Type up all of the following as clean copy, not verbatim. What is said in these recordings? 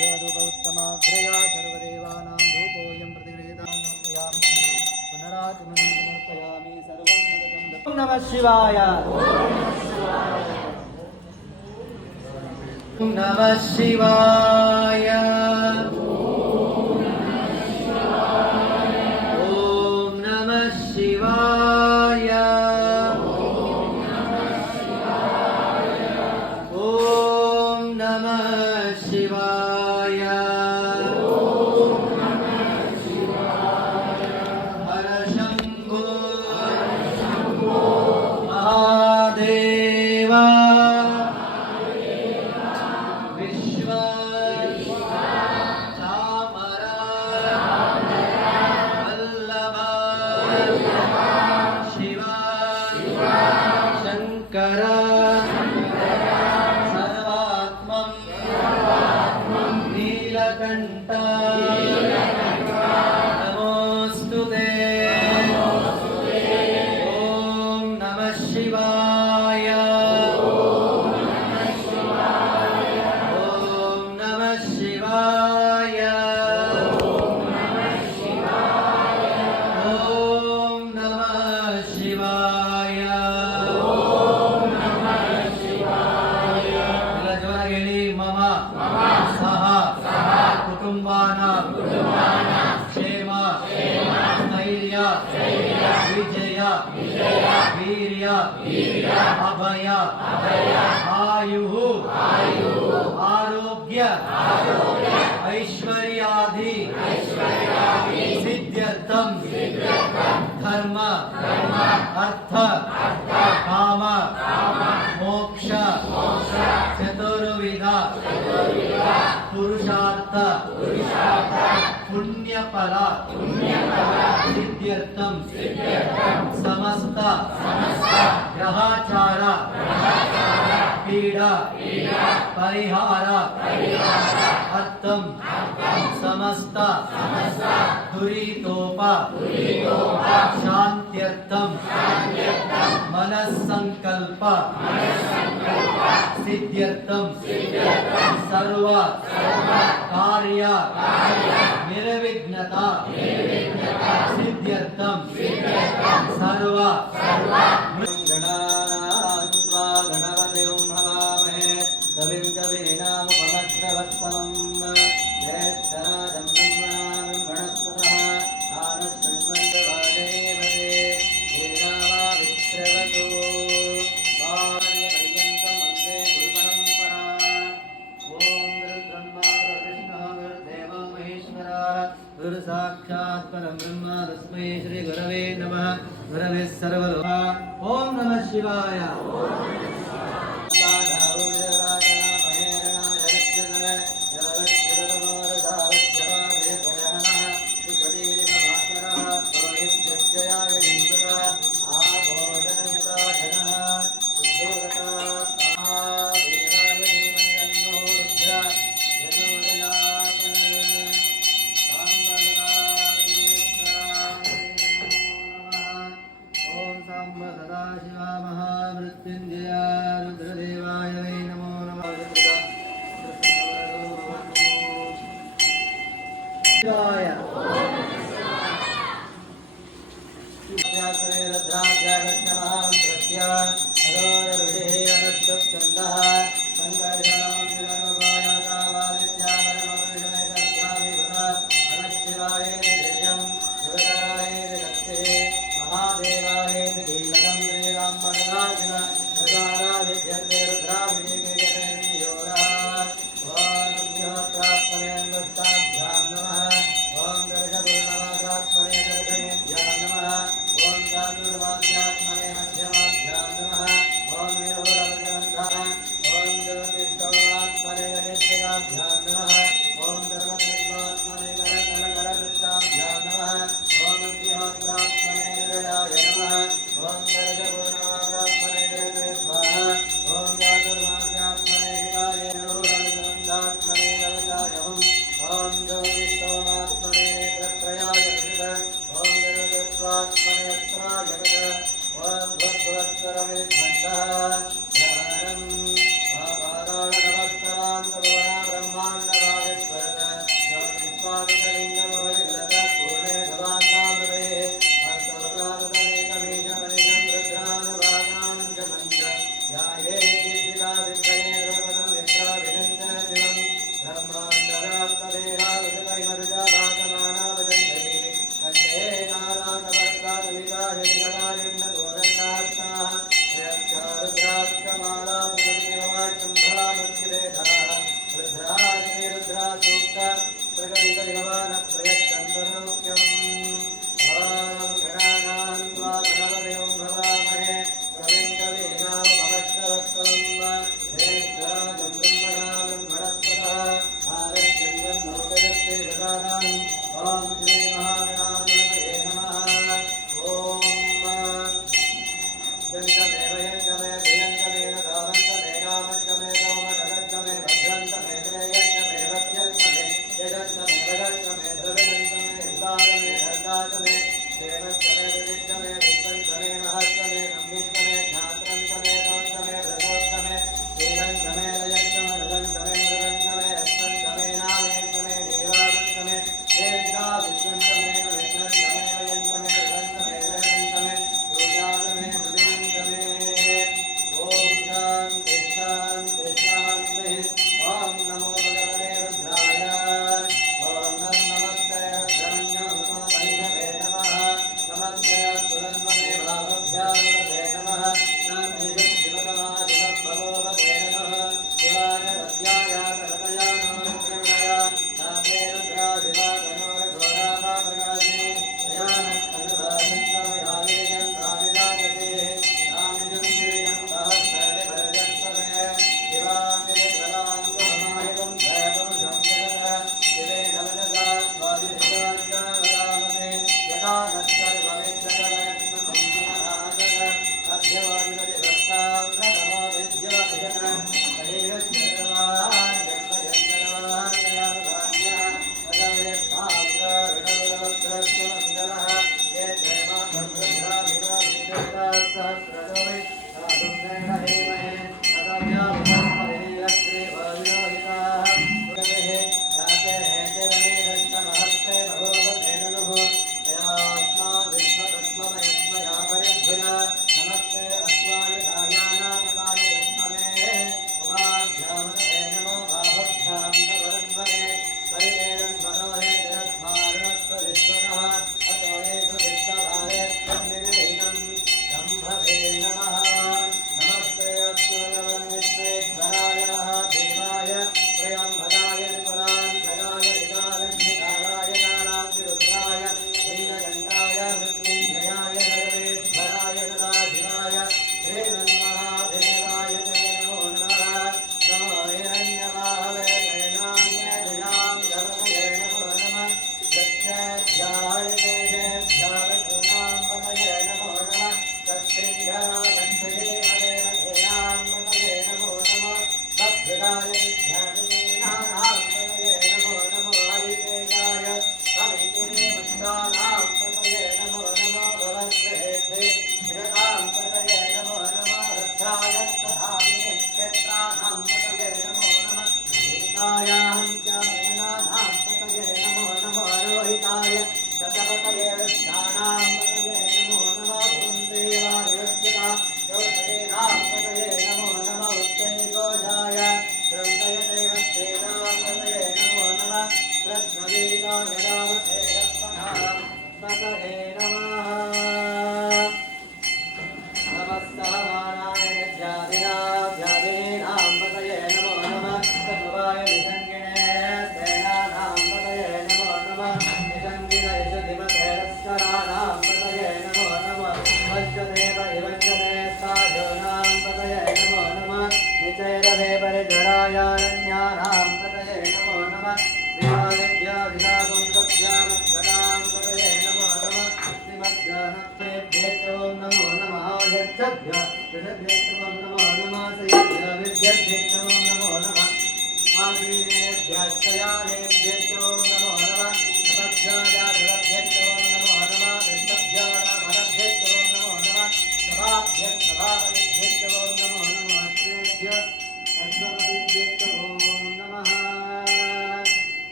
उत्तमाग्रया सर्वदेवानां धूपोऽयं प्रतिगृहीतां समर्पयामि पुनराचमनं समर्पयामि सर्वं मदकं नमः शिवाय नमः शिवाय ॐ नमः शिवाय ॐ नमः शिवाय हर शम्भो महादेव विश्व चामर वल्लभ शिव शङ्कर सर्वात्मं नीलकण्ठ नमोऽस्तु ते ॐ नमः शिवाय ॐ नमः शिवाय ॐ नमः शिवाय जवरगिरि मम सह कुटुंबानां क्षेम स्थैर्य विजय वीर्य अभय आयुः आरोग्य ऐश्वर्यादि सिद्ध्यर्थं धर्म अर्थ काम मोक्ष चतुर्विध पुरुषार्थ पुण्यफल सिद्ध्यर्थं समस्त ग्रहाचार पीड़ा परिहार अर्थं समस्त दुरितोप शान्त्यर्थं मनस्संकल्प सिद्ध्यर्थं सर्व कार्य निर्विघ्नता सिद्ध्यर्थं सर्व गणानात्वा गणपतिं हवामहे कविं कवीनामुपमश्रवस्तमं ज्येष्ठराजं ब्रह्मणां गणस्पतः आनुष्ठन्वन्तवादेवते श्रीरामाविश्रवतु वार्यपर्यन्तं वन्दे गुरुपरम्परा ॐ गुरुब्रह्मा गुरुविष्णुः गुरुदेवो महेश्वरः गुरुसाक्षात् परं ब्रह्म तस्मै श्रीगुरवे नमः गुरवे सर्वलोका ॐ नमः शिवाय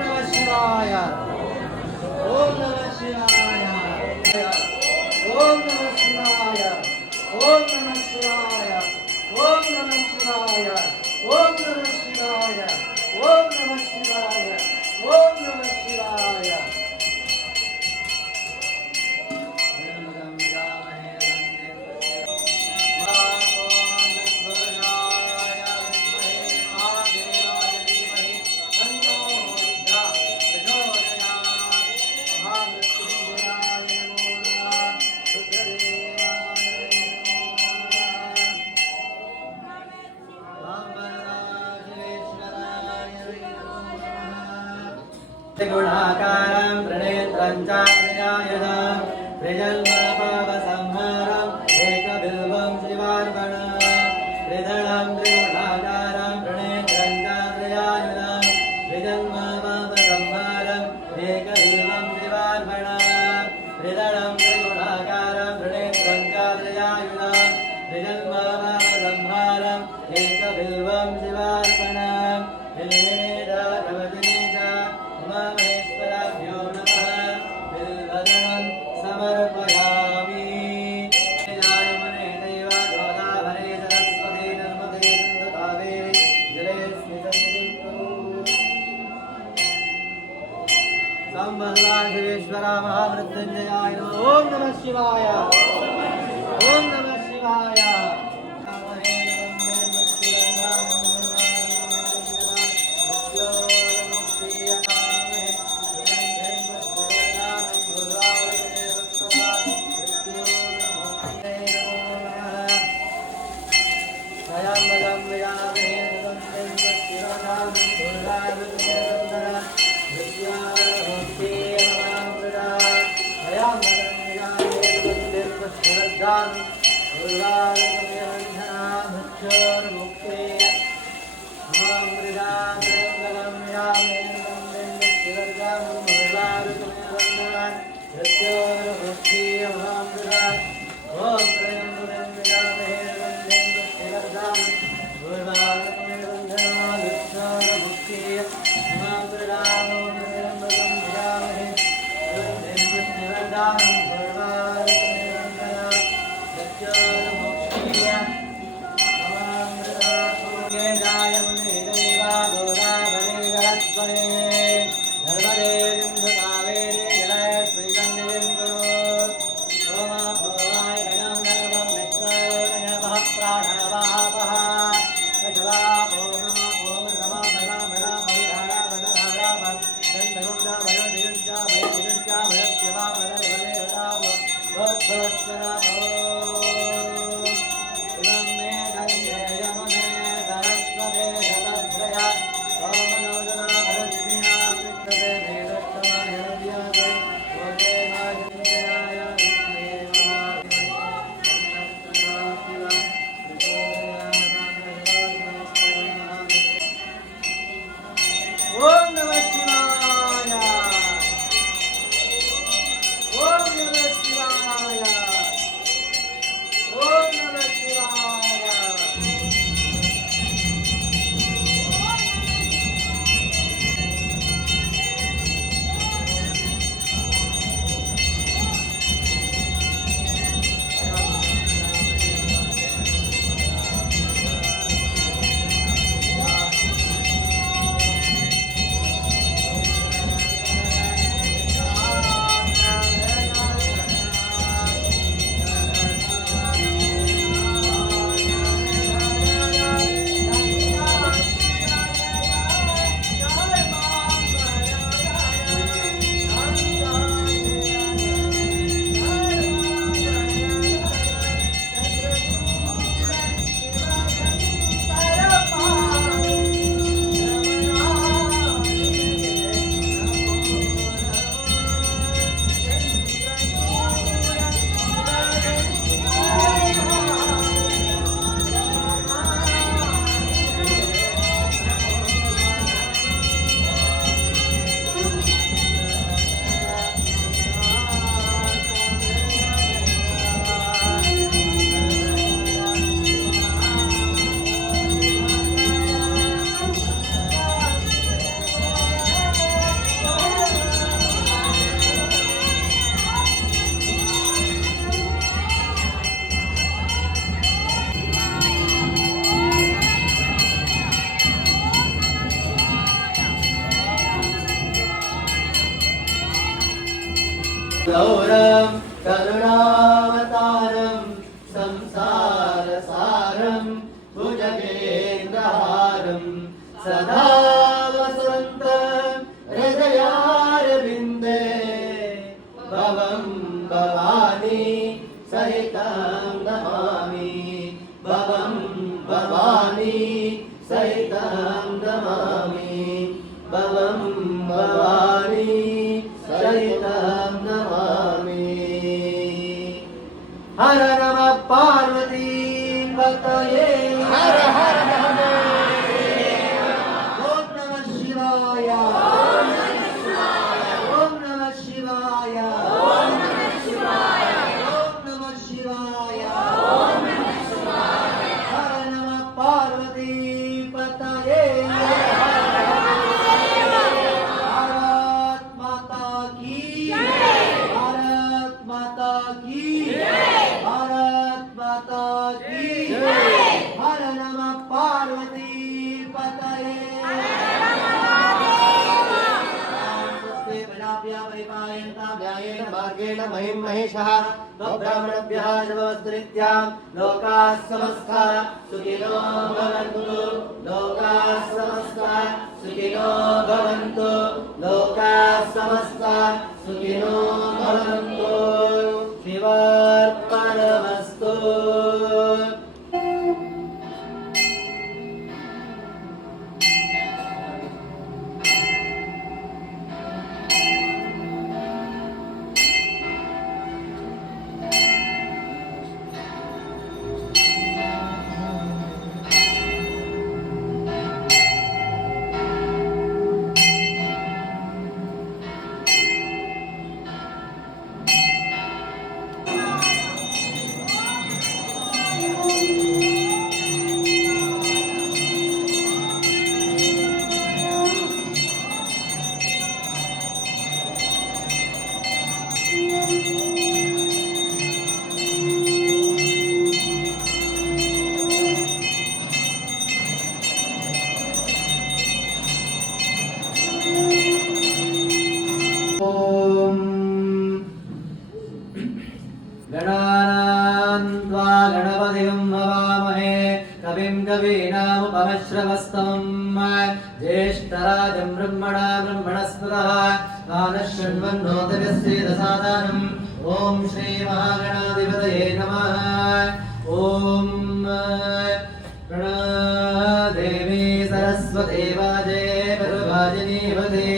नमः शिवाय ओम नमः शिवाय ओम नमः शिवाय ओम नमः शिवाय ओम नमः शिवाय ओम नमः शिवाय ओम नमः शिवाय ओम नमः शिवाय गुणाकारं प्रणेत्रं चाप्यायनं त्रिजन्मपापसंहारम् एकबिल्वं शिवार्पणम् त्रिदलं त्रिगुणाकारं प्रणेत्रं चाप्यायनं त्रिजन्मपापसंहारम् एकबिल्वं शिवार्पणम् त्रिदलं त्रिगुणाकारं प्रणेत्रं चाप्यायनं त्रिजन्मपापसंहारम् एकबिल्वं शिवार्पणम् महेश्वराभ्यो नमः बिल्वदनं समर्पयामि जायमने दैवा गोदावरे सरस्वती नर्मदे सिन्धु कावेरी जलेऽस्मिन् सन्निधिं कुरु संवत्सराधिवेश्वरा महामृत्युञ्जयाय नमः ॐ नमः शिवाय ॐ नमः शिवाय गौरं करुणावतारं संसारसारं भुजगेन्द्रहारं सदा वसन्तं हृदयारविन्दे भवं भवानी सहितं नमामि भवं भवानी सहितं नमामि भवं भवानी सहितं नमामि। हर नमः पार्वती पतये हर हर महादेव। ओम नमः शिवाय ओम नमः शिवाय ओम नमः शिवाय ओम नमः शिवाय ओम नमः शिवाय। हर नमः पार्वती पतये भारत माता की भारत माता की भारत माता की हर नमः पार्वती पतये स्वस्ति प्रजाभ्यः परिपालयन्तां न्यायेन मार्गेण महिं महेशः ब्राह्मणभ्यः शुभमस्तु लोकाः समस्ताः सुखिनो भवन्तु लोकाः समस्ताः सुखिनो भवन्तु लोकाः समस्ताः सुखिनो भवन्तु। शिवार्पणमस्तु। गणानां त्वा गणपतिं हवामहे कविं कवीनामुपमश्रवस्तमं ज्येष्ठराजं ब्रह्मणस्पतः कानशृण्वन्नोतयस्येदसादानम् ॐ श्रीमहागणाधिपतये नमः। ॐ प्रणदेवी सरस्वती वाजे परभाजनीवते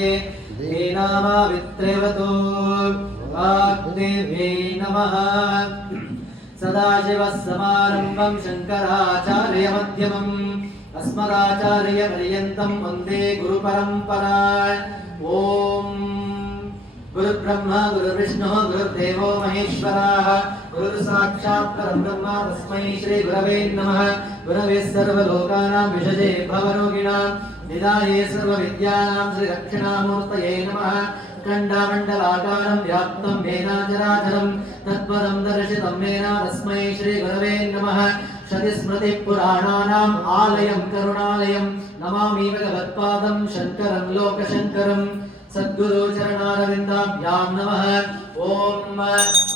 दीनामावित्रेवतो वाग्देव्यै नमः। सदाशिवः समारम्भं शङ्कराचार्यमध्यमम् अस्मदाचार्यपर्यन्तं वन्दे गुरुपरम्पराम्। ॐ गुरुब्रह्मा गुरुविष्णुः गुरुर्देवो महेश्वरः गुरुसाक्षात् परब्रह्म तस्मै श्रीगुरवे नमः। गुरवे सर्वलोकानां विषजे भवरोगिणां निधाये सर्वविद्यानां श्रीदक्षिणामूर्तये नमः। खण्डमण्डलाकारं व्याप्तं येन चराचरं तत्परं दर्शितं येन तस्मै श्रीगुरवे नमः। श्रुतिस्मृतिपुराणानाम् आलयं करुणालयं नमामि भगवत्पादं शङ्करं लोकशङ्करं सद्गुरुचरणारविन्दाभ्यां नमः। ॐ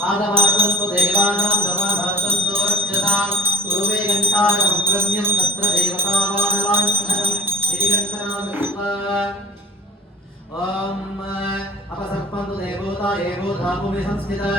आदवातं तु देवानां गमनातं तु रक्षतां गुरुवे घण्टारं रम्यं तत्र देवतावानवाञ्छनम् इति घण्टनामः। ॐ अपसर्पन्तु देवता ये भूता भूमि संस्थिता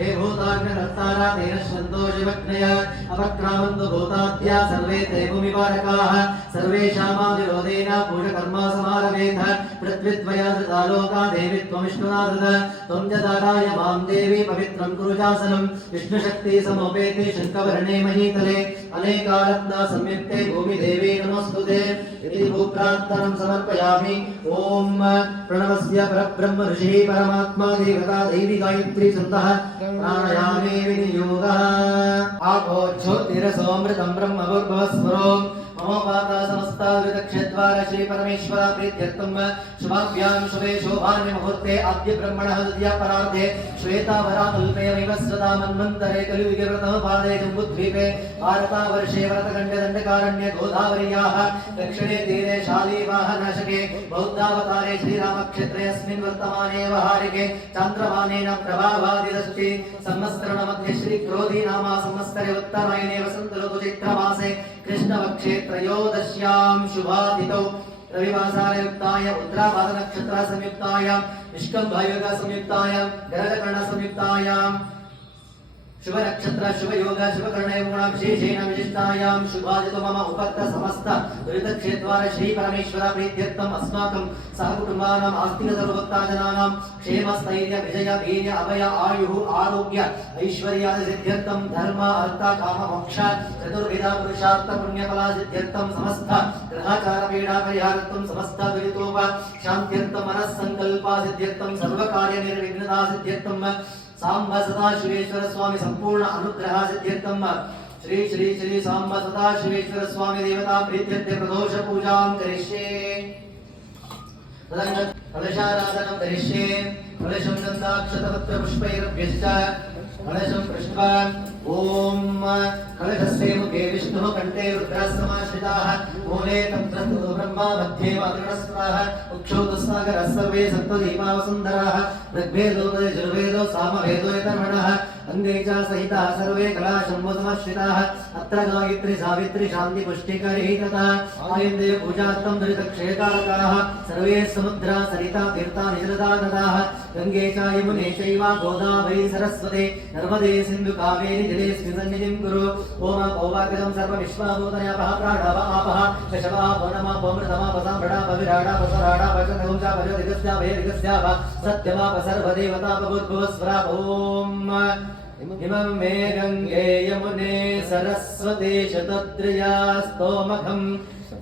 ये भूताग्निकर्तारा तेन श्रन्तो शिवग्नय अपक्रामन्तु भूताद्या सर्वे ते भूमिपालकाः सर्वेषामादिरोधेन पूजकर्मा समारभेत पृथ्वीत्वया धृता लोका देवी त्वमिष्णुना धृता त्वं च दाराय मां देवी पवित्रं कुरु शासनं विष्णुशक्ति समोपेते शङ्खवर्णे महीतले अनेकारत्ना संयुक्ते भूमिदेवी नमोऽस्तुते इति भूप्रार्थनं समर्पयामि। ॐ प्रणवस्य परब्रह्म ऋषिः परमात्मा देवता देवी गायत्री छन्दः प्राणायामे विनियोगः। आपो ज्योतिरसोऽमृतं ब्रह्म भूर्भुवः स्वरो मम ममोपाता समस्ताद्वितक्षेद्वार श्री परमेश्वर प्रीत्यर्थम शुभाभ्यां शुभे शोभान्य मुहूर्ते अद्य ब्रह्मणः द्वितीया परार्धे श्वेतावराकल्पेयमिव सदा मन्वन्तरे कलियुगे प्रथमपादे जम्बुद्वीपे भारतावर्षे वरदखण्डदण्डकारण्ये गोदावर्याः दक्षिणे तीरे शालीवाहनाशके बौद्धावतारे श्रीरामक्षेत्रे अस्मिन् वर्तमाने वहारिके चान्द्रमानेन प्रभावादिदस्ति संवत्सरणमध्ये श्रीक्रोधी नाम संवत्सरे उत्तरायणे वसन्त ऋतु चैत्रमासे कृष्णपक्षे त्रयोदश्यां शुभातिथौ रविवासारयुक्ताय उत्तराभाद्र नक्षत्र संयुक्ताय निष्कम्भयोग संयुक्ताय गरजकर्ण संयुक्तायां शुभ नक्षत्र शुभ योग शुभ कर्ण गुण विशेषेण विशिष्टायां शुभादितो मम उपत्त समस्त दुरितक्षेद्वार श्री परमेश्वर प्रीत्यर्थम अस्माकं सहकुटुम्बानां आस्तिक सर्वभक्ताजनानां क्षेम स्थैर्य विजय वीर्य अभय आयुः आरोग्य ऐश्वर्यादि सिद्ध्यर्थम धर्म अर्थ काम मोक्ष चतुर्विध पुरुषार्थ पुण्यफला सिद्ध्यर्थम समस्त ग्रहाचार पीडा परिहारार्थम समस्त दुरितोप शान्त्यर्थम मनस्संकल्प सिद्ध्यर्थम सर्वकार्य निर्विघ्नता सिद्ध्यर्थम सांब सदाशिवेश्वर स्वामी संपूर्ण अनुग्रह सिद्ध्यर्थम श्री श्री श्री सांब सदाशिवेश्वर स्वामी देवता प्रीत्यर्थे प्रदोष पूजां करिष्ये कलशाराधनं करिष्ये कलशं गन्धाक्षतपत्र पुष्पैरभ्यश्च कलशं पृष्ट्वा ओम कलशस्य मुखे विष्णुः कंठे रुद्रः समाश्रिताः मूले तत्रतो ब्रह्मा मध्ये वादगणस्पदाः उक्षोदसागरः सर्वे सप्तदीपा वसुन्धराः ऋग्वेदो यजुर्वेदो सामवेदो यतर्वणः अंगे च सहिताः सर्वे कलाशम्भुसमाश्रिताः अत्र गायत्री सावित्री शान्ति पुष्टिकरी तथा आयन्देव पूजार्थं दुरितक्षयकारकाः सर्वे समुद्रा सरिता तीर्था निजलता नदाः गंगे च यमुने चैव गोदावरी सरस्वती नर्मदे सिन्धु कावेरी जलेऽस्मिन् सन्निधिं कुरु ओम ओवागतं सर्वविश्वाभूतयापः प्राणव आपः शशवा वनमा पमृतमा पसामृडा पविराडा पसराडा पचनगं च भजदिगस्या भयदिगस्या सत्यमा सर्वदेवता भूर्भुवस्वरा ओम इमं मे गंगे यमुने सरस्वती शतद्रिया स्तोमखं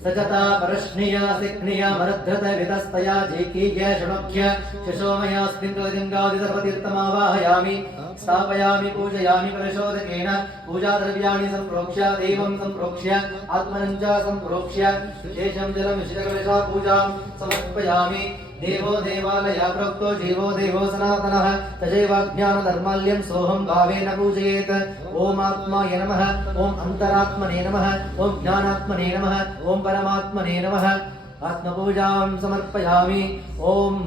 सजता परश्निया सिक्निया मरद्धत विदस्तया जेकीय शणोख्य शशोमयास्मिन् गंगादि सर्वतीर्थमावाहयामि स्थापयामि पूजयामि कलशोदकेन पूजाद्रव्याणि सम्प्रोक्ष्य देवं सम्प्रोक्ष्य आत्मनं च सम्प्रोक्ष्य शेषं जलं शिरकलशा पूजां समर्पयामि देवो देवालय प्रोक्तो जीवो देवो सनातनः तजैवाज्ञानधर्माल्यं सोऽहं भावेन पूजयेत् ओम आत्माय नमः ओम अन्तरात्मने नमः ओम ज्ञानात्मने नमः ओम परमात्मने नमः आत्मपूजां समर्पयामि ओम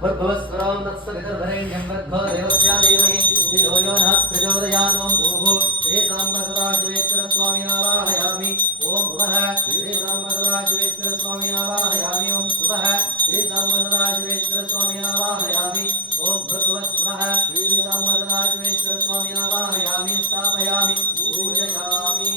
भूर्भुवस्वरं तत्सवितुर्वरेण्यं भर्गो देवस्य धीमहि धियो यो नः प्रचोदयात् ओम भूः श्री सांब सदाशिवेश्वर स्वामी आवाहयामि ओम भुवः श्री सांब सदाशिवेश्वर स्वामी आवाहयामि ओम सुवः श्री सांब सदाशिवेश्वर स्वामी आवाहयामि ओम भूर्भुवस्वः श्री सांब सदाशिवेश्वर स्वामी आवाहयामि स्थापयामि पूजयामि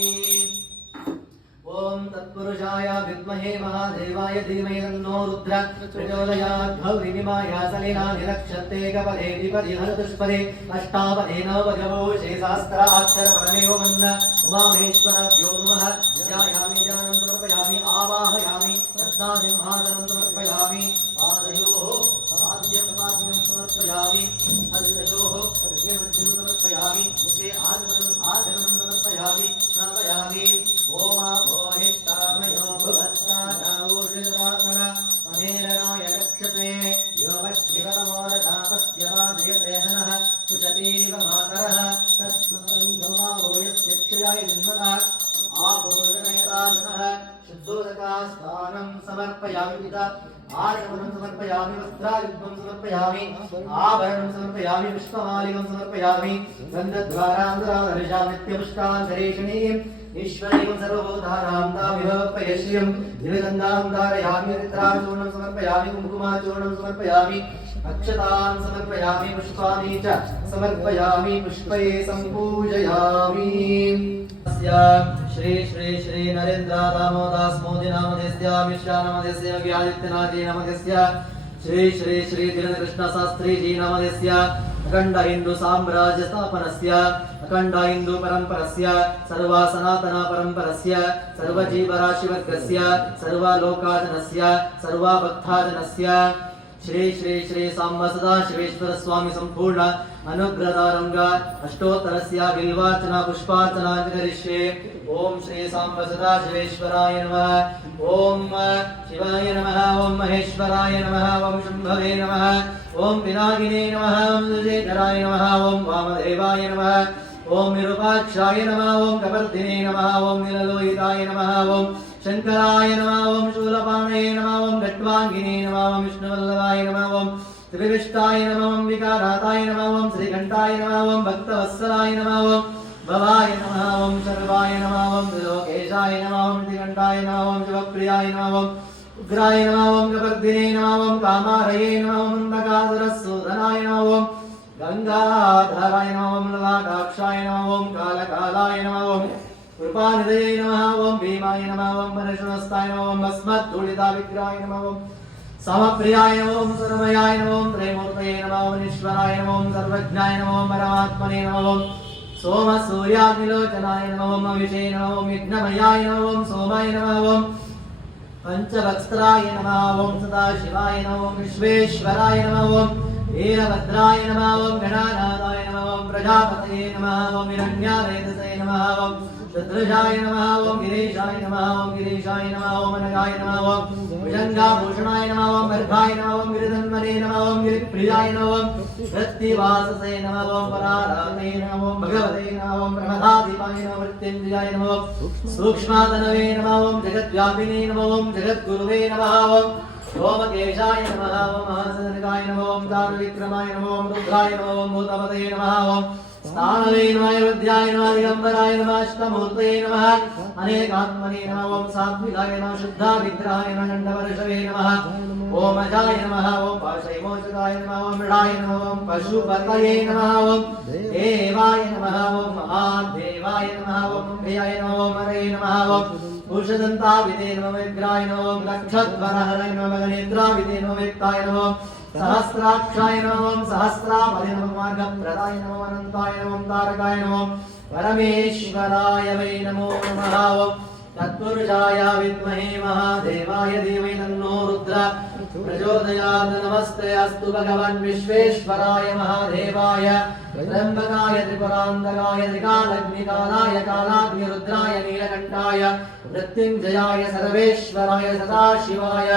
ओम तत्पुरुषाय विद्महे महादेवाय धीमहि तन्नो रुद्र प्रचोदयात् गौरीनिमाया सलिला निरक्षते गपदे विपदि हरतुष्पदे अष्टापदे नवपदवो शेषास्त्राक्षर परमेव वन्न उमामेश्वराभ्यो नमः ध्यायामि ध्यानं समर्पयामि आवाहयामि रत्नासिंहासनं समर्पयामि पादयोः आद्यं समर्पयामि हस्तयोः अर्घ्यमर्घ्यं समर्पयामि मुखे आचमनं समर्पयामि स्नापयामि ओम भोहिष्ठामयो भुवस्तादावोषिरात्मना महेरणाय रक्षते योवश्शिवरमोरधातस्य पादयते हनः कुशतीरिव मातरः तस्मृङ्गमावो यस्य क्षयाय जन्मतः आभोजनयतानः शुद्धोदकास्थानं समर्पयामि पिता आचमनं समर्पयामि वस्त्रायुग्मं समर्पयामि आभरणं समर्पयामि पुष्पमालिकं समर्पयामि गन्धद्वारान्तरादर्शां नित्यपुष्टान्तरेषणीम् ईश्वरीं सर्वभूतानां तामिवपयश्रियं दिवगन्धां धारयामि रित्राचूर्णं समर्पयामि कुङ्कुमाचूर्णं समर्पयामि अक्षतां समर्पयामि पुष्पाणि च समर्पयामि पुष्पैः सम्पूजयामि श्री श्री श्री नरेन्द्र दामोदास मोदी नामधेस्य मिश्रा नामधेस्य व्यादित्यनाथी नामधेस्य श्री श्री श्री धीरकृष्ण शास्त्री जी नामधेस्य अखंड हिंदू साम्राज्य स्थापनस्य अखंड हिंदू परंपरस्य सर्व सनातन परंपरस्य सर्व जीवराशिवर्गस्य सर्व लोकाजनस्य सर्व भक्ताजनस्य श्री श्री श्री सांब सदाशिवेश्वर स्वामी संपूर्ण अनुग्रहदारंग अष्टोत्तरस्य बिल्वार्चना पुष्पार्चना करिष्ये। ओम श्री सांब सदाशिवेश्वराय नमः। ओम शिवाय नमः। ओम महेश्वराय नमः। ओम शंभवे नमः। ओम पिनाकिने नमः। ओम सुजेधराय नमः। ओम वामदेवाय नमः। ओम विरूपाक्षाय नमः। ओम कपर्दिने नमः। ओम नीललोहिताय नमः। ओम शंकराय नमः। ओम शूलपाणे नमः। ओम खट्वांगिने नमः। ओम विष्णुवल्लभाय नमः। ओम त्रिविष्टाय नमः। ओम विकाराताय नमः। ओम श्रीकंठाय नमः। ओम भक्तवत्सलाय नमः। ओम भवाय नमः। ओम सर्वाय नमः। ओम त्रिलोकेशाय नमः। ओम श्रीकंठाय नमः। ओम शिवप्रियाय नमः। ओम उग्राय नमः। ओम कपर्दिने नमः। ओम कामारये नमः। ओम अंधकासुरसूदनाय नमः। ओम गंगाधराय नमः। ओम ललाटाक्षाय नमः। ओम कालकालाय नमः। ओम कृपानिधये नमः। ओम भीमाय नमः। ओम परशुनस्ताय नमः। ओम भस्मद्धूलिता विग्रहाय नमः। ओम समप्रियाय नमः। ओम सर्वमयाय नमः। ओम त्रैमूर्तये नमः। ओम ईश्वराय नमः। ओम सर्वज्ञाय नमः। ओम परमात्मने नमः। ओम सोम सूर्याग्निलोचनाय नमः। ओम अविषे नमः। ओम यज्ञमयाय नमः। ओम सोमाय नमः। ओम पंचवक्त्राय नमः। ओम सदाशिवाय नमः। ओम विश्वेश्वराय नमः। ओम वीरभद्राय नमः। ओम गणानाथाय नमः। ओम प्रजापतये नमः। ओम हिरण्यारेतसे नमः। ओम रुद्रजाय नमः। ओम गिरीशाय नमः। ओम गिरीशाय नमः। ओम अनगाय नमः। ओम भुजंगाभूषणाय नमः। ओम गर्भाय नमः। ओम गिरिधन्वने नमः। ओम गिरिप्रियाय नमः। ओम वृत्तिवाससे नमः। ओम पराराते नमः। ओम भगवते नमः। ओम प्रमदाधिपाय नमः। मृत्युंजयाय नमः। ओम सूक्ष्मातनवे नमः। ओम जगद्व्यापिने नमः। ओम जगद्गुरुवे नमः। ओम ओमकेशाय नमः। ओम महासनकाय नमः। ओम चारुविक्रमाय नमः। ओम रुद्राय नमः। ओम भूतपते नमः। ओम स्थानवे नमः। विद्याय नमः। दिगंबराय नमः। अष्टमूर्तये नमः। अनेकात्मने नमः। ओम सात्विकाय नमः। शुद्धाविग्रहाय नमः। गंडवर्षवे नमः। ओम अजाय नमः। ओम पाशैमोचकाय नमः। ओम मृडाय नमः। ओम पशुपतये नमः। ओम देवाय नमः। ओम महादेवाय नमः। ओम अम्बेयाय नमः। ओम हरे नमः। ओम भूषदन्ताविदे नमः। विग्राय नमः। ओम नक्षत्रहराय नमः। गणेन्द्राविदे नमः। वेक्ताय नमः। सहस्राक्षाय नमः। ओम सहस्राभरे नमः। मार्गप्रदाय नमः। अनन्ताय नमः। तारकाय नमः। परमेश्वराय वै नमो नमः। ओम तत्पुरुषाय विद्महे महादेवाय धीमहि तन्नो रुद्र प्रचोदयात्। नमस्ते अस्तु भगवन् विश्वेश्वराय महादेवाय त्र्यम्बकाय त्रिपुरान्तकाय त्रिकालग्निकालाय कालाग्निरुद्राय नीलकण्ठाय मृत्युञ्जयाय सर्वेश्वराय सदाशिवाय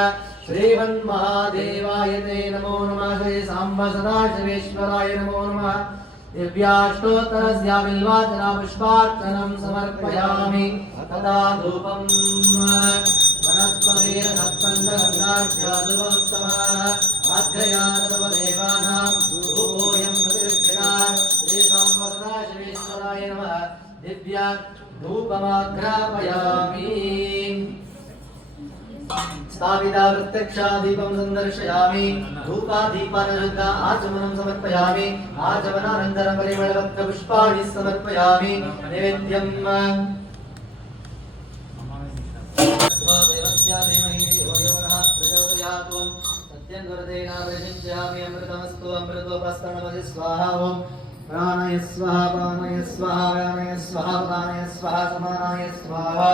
श्रीमन्महादेवाय ते नमो नमः। श्री सांब सदाशिवेश्वराय नमो नमः। दिव्याष्टोत्तरस्य बिल्वार्चना पुष्पार्चनं समर्पयामि। तथा धूपं वनस्पतेन सत्सङ्गगन्धाढ्याधुवोत्तमः आग्रयादवदेवानां धूपोऽयं प्रतिगृह्यता। श्री सांब सदाशिवेश्वराय नमः। दिव्य धूपमाग्रापयामि। स्थापिता प्रत्यक्षादीपं संदर्शयामि। धूपादीपानरुद्ध आचमनं समर्पयामि। आचमनानन्तरं परिमलपत्रपुष्पाणि समर्पयामि। नैवेद्यं देवस्य धीमहि धियो यो नः प्रचोदयात्। ॐ सत्यं वरदेन प्रचिञ्चयामि। अमृतमस्तु अमृतोपस्तनमसि स्वाहा। ॐ प्राणाय स्वाहा पानाय स्वाहा व्यानाय स्वाहा उदानाय स्वाहा समानाय स्वाहा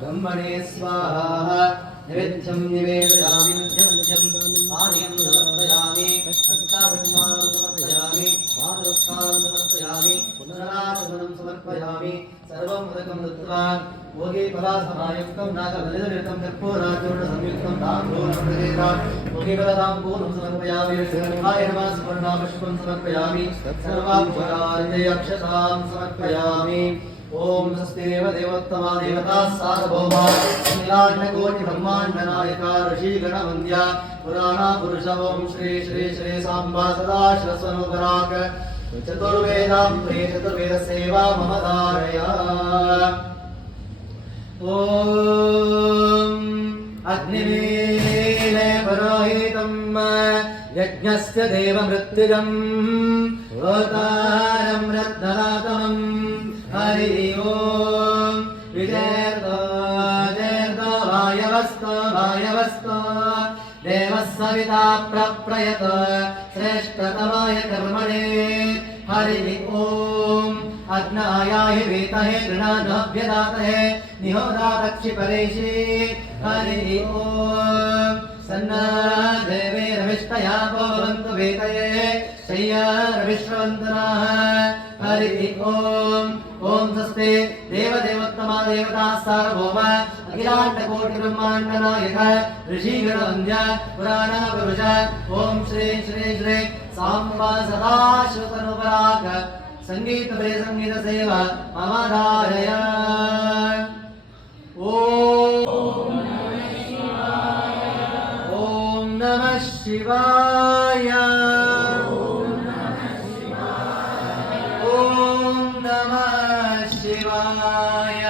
ब्रह्मणे स्वाहा। नैवेद्यं निवेदयामि। मध्यमध्यं पानीयं समर्पयामि। हस्ताभिन्दानं समर्पयामि। पादोत्थानं समर्पयामि। पुनराचमनं समर्पयामि। सर्वं मोदकं दत्त्वा भोगे फलासमायुक्तं नागबलितनिर्तं कर्पूराचूर्णसंयुक्तं ताम्बूलं प्रदीयताम्। भोगे फलताम्बूलं समर्पयामि। विष्णुपाय नमः। स्वर्णापुष्पं समर्पयामि। सर्वाभूतानि अक्षतां समर्पयामि। ओम स्वस्तिरेव देवोत्तमा देवता सार्वभौमा अखिलाण्डकोटि ब्रह्माण्डनायका ऋषिगणवन्द्या पुराणा पुरुष। ओम श्री श्री श्री सांब सदाशिवस्वरूपराग चतुर्वेदां प्रिय चतुर्वेदसेवा मम धारय। ओम अग्निमीले पुरोहितं यज्ञस्य देवमृत्युजं होतारं रत्नदातमं। हरि ओम विजयतो जयतो वायवस्तो वायवस्तो देवः सविता प्रप्रयत श्रेष्ठतमाय कर्मणे। हरि ओम अग्नायाहि वीतहे गृणाभ्यदातहे निहोरादक्षिपरेशि। हरि ओम सन्ना देवीरविष्टया भवन्तु वेदये शय्यारविश्रवन्तनाः हरि ओम ओम स्वस्ति देवदेवोत्तमा देवता सार्वभौम अखिलाण्डकोटि ब्रह्माण्ड नायक ऋषिगणवन्द्य पुराणपुरुष ओम श्री श्री श्री सांबा सदाशिवतनुपराग संगीत प्रिय संगीत सेवा ममदारय ओम नमः शिवाय ओम नमः शिवाय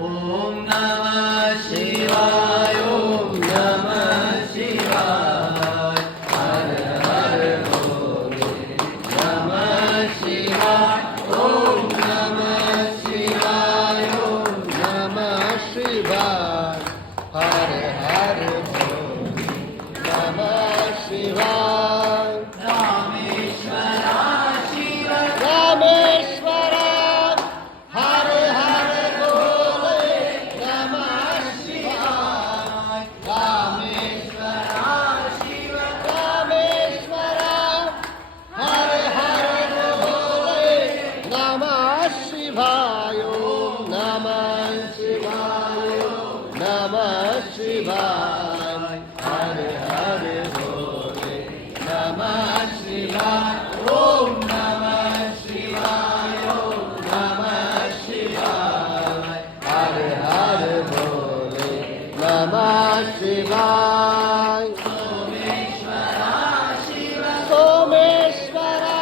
ओम नमः शिवाय ओम नमः शिवाय हर हर भोले नमः शिवाय ओम नमः शिवाय ओम नमः शिवाय हर हर भोले नमः शिवाय रामेश्वरा शिव रामेश्वरा हर हर भोले नमः शिवाय रामेश्वरा शिव रामेश्वरा हर हर भोले नमः शिवाय ओम नमः शिवाय नमः शिवाय हर हर भोले नमः शिवाय ओम नमः शिवाय ओम नमः शिवाय हर हर भोले नमः शिवाय सोमेश्वरा शिव सोमेश्वरा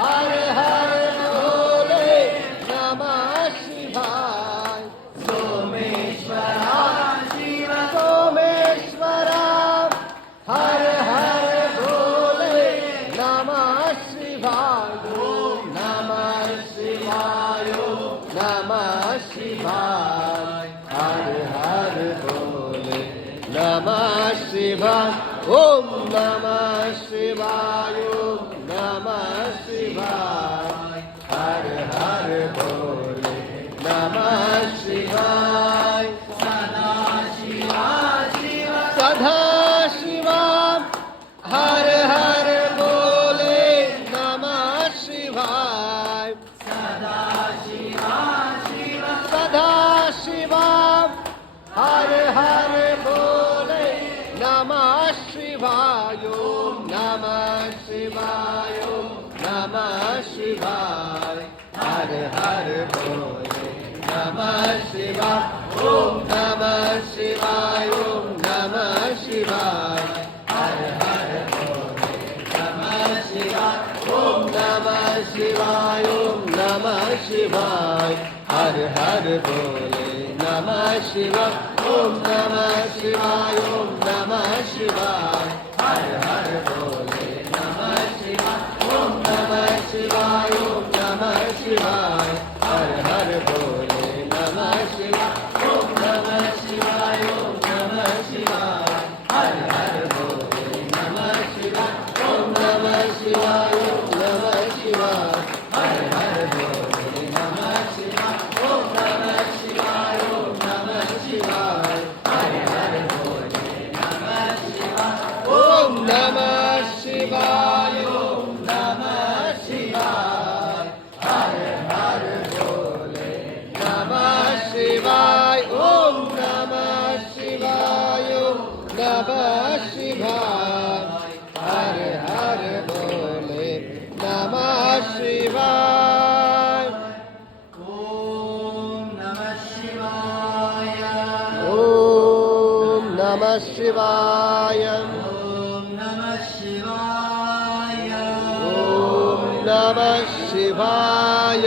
हर हर भोले नमः शिवाय सोमेश्वरा शिव सोमेश्वरा हर हर भोले नमः शिवाय ओम नमः शिवाय ओम नमः शिवाय हर हर भोले नमः शिवाय ओम नमः शिवाय ओम नमः शिवाय हर हर भोले नमः शिवाय सदा शिवा शिव सदा शिवा हर हर भोले नमः शिवाय सदा शिवा शिव सदा शिवा हर हर भोले नमः शिवाय ओम नमः शिवाय ओम नमः शिवाय हर हर भोले नमः शिवाय ओम नमः शिवाय ओम नमः शिवाय हर हर भोले नमः शिवाय ओम नमः शिवाय ओम नमः शिवाय हर हर भोले नमः शिवाय ओम नमः शिवाय ओम नमः शिवाय हर हर भोले नमः शिवाय ओम नमः शिवाय ओम नमः शिवाय हर हर भोले नमः शिवाय ओम नमः शिवाय ओम नमः शिवाय हर हर भोले नमः शिवाय ओम नमः शिवाय ओम नमः शिवाय हर हर भोले नमः शिवाय ओम नमः शिवाय ओम नमः शिवाय हर हर भोले नमः शिवाय ओम नमः शिवाय ओम नमः शिवाय हर हर भोले नमः शिवाय ओम नमः शिवाय ओम नमः शिवाय हर हर भोले नमः शिवाय ओम नमः शिवाय ओम नमः शिवाय ओम नमः शिवाय ओम नमः शिवाय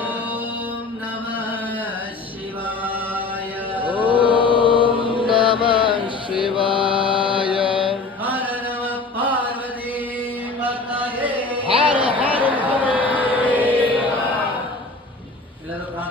ओम नमः शिवाय ओम नमः शिवाय हर नमः पार्वती पतये हर हर महादेव ಎಲ್ಲರೂ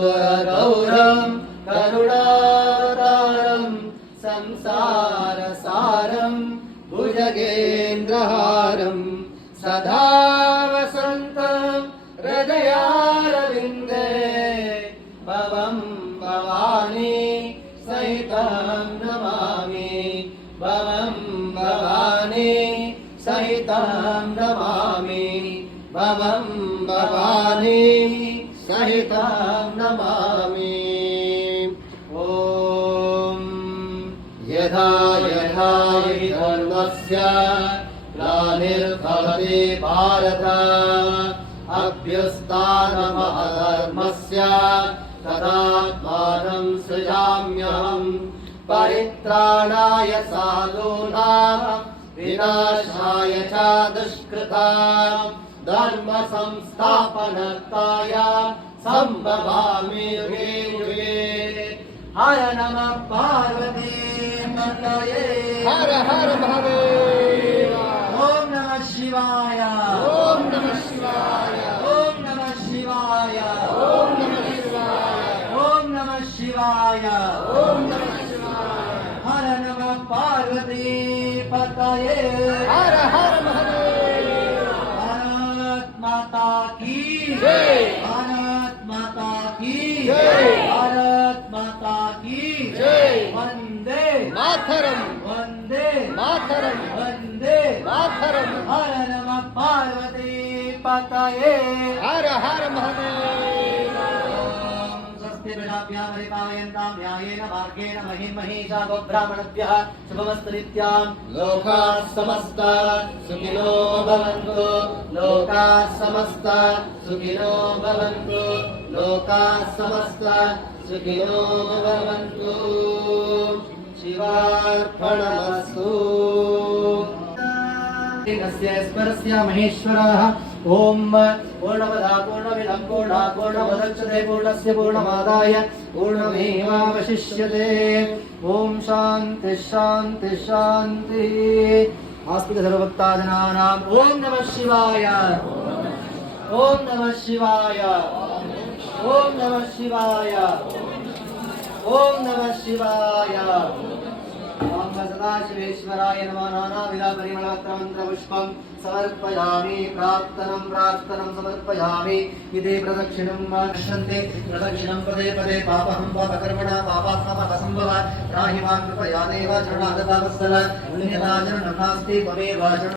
गौरं करुणावतारं संसारसारं भुजगेन्द्रहारं सदा वसन्तं हृदयारविन्दे भवं भवानी सहितं नमामि भवं भवानी सहितं नमामि भवं भवानी सहितं नमामि ॐ यथा यथा हि धर्मस्य ग्लानिर्भवति भारत अभ्युत्थानमधर्मस्य तदात्मानं सृजाम्यहम् परित्राणाय साधूनां विनाशाय च दुष्कृतां धर्म संस्थापनार्थाय संभवामि युगे युगे हर नमः पार्वती पतये हर हर महादेव ओम नमः शिवाय ओम नमः शिवाय ओम नमः शिवाय ओम नमः शिवाय ओम नमः शिवाय ओम नमः शिवाय हर नमः पार्वती पतये हर हर महादेव भारत माता की जय भारत माता की जय भारत माता की जय वंदे मातरम वंदे मातरम वंदे मातरम हर नमः पार्वती पतये हर हर महादेव स्वस्ति प्रजाभ्यां परिपालयन्तां न्यायेन मार्गेण महिषा गोब्राह्मणभ्यः शुभमस्तु नित्यां लोकाः समस्ताः सुखिनो भवन्तु लोकाः समस्ता सुखिनो भवन्तु लोकाः समस्ता सुखिनो भवन्तु शिवार्पणमस्तु तस्य स्मरस्य महेश्वरः ॐ पूर्णमदा पूर्णमिदं पूर्णात् पूर्णमुदच्यते पूर्णस्य पूर्णमादाय पूर्णमेवावशिष्यते ॐ शान्ति शान्ति शान्तिः आस्तिक सर्वभक्ताजनानाम् ॐ नमः शिवाय ॐ नमः शिवाय ॐ नमः शिवाय ॐ नमः शिवाय ओम सदाशिवेश्वराय नमः नानाविध परिमलवक्त्रमन्त्रपुष्पं समर्पयामि प्रार्थनं समर्पयामि इति प्रदक्षिणं गच्छन्ति प्रदक्षिणं पदे पदे पापहं पापकर्मणा पापात्मा पापसम्भव राहि मां कृपया देव शरणागतावत्सल अन्यथा शरणं नास्ति त्वमेव शरणं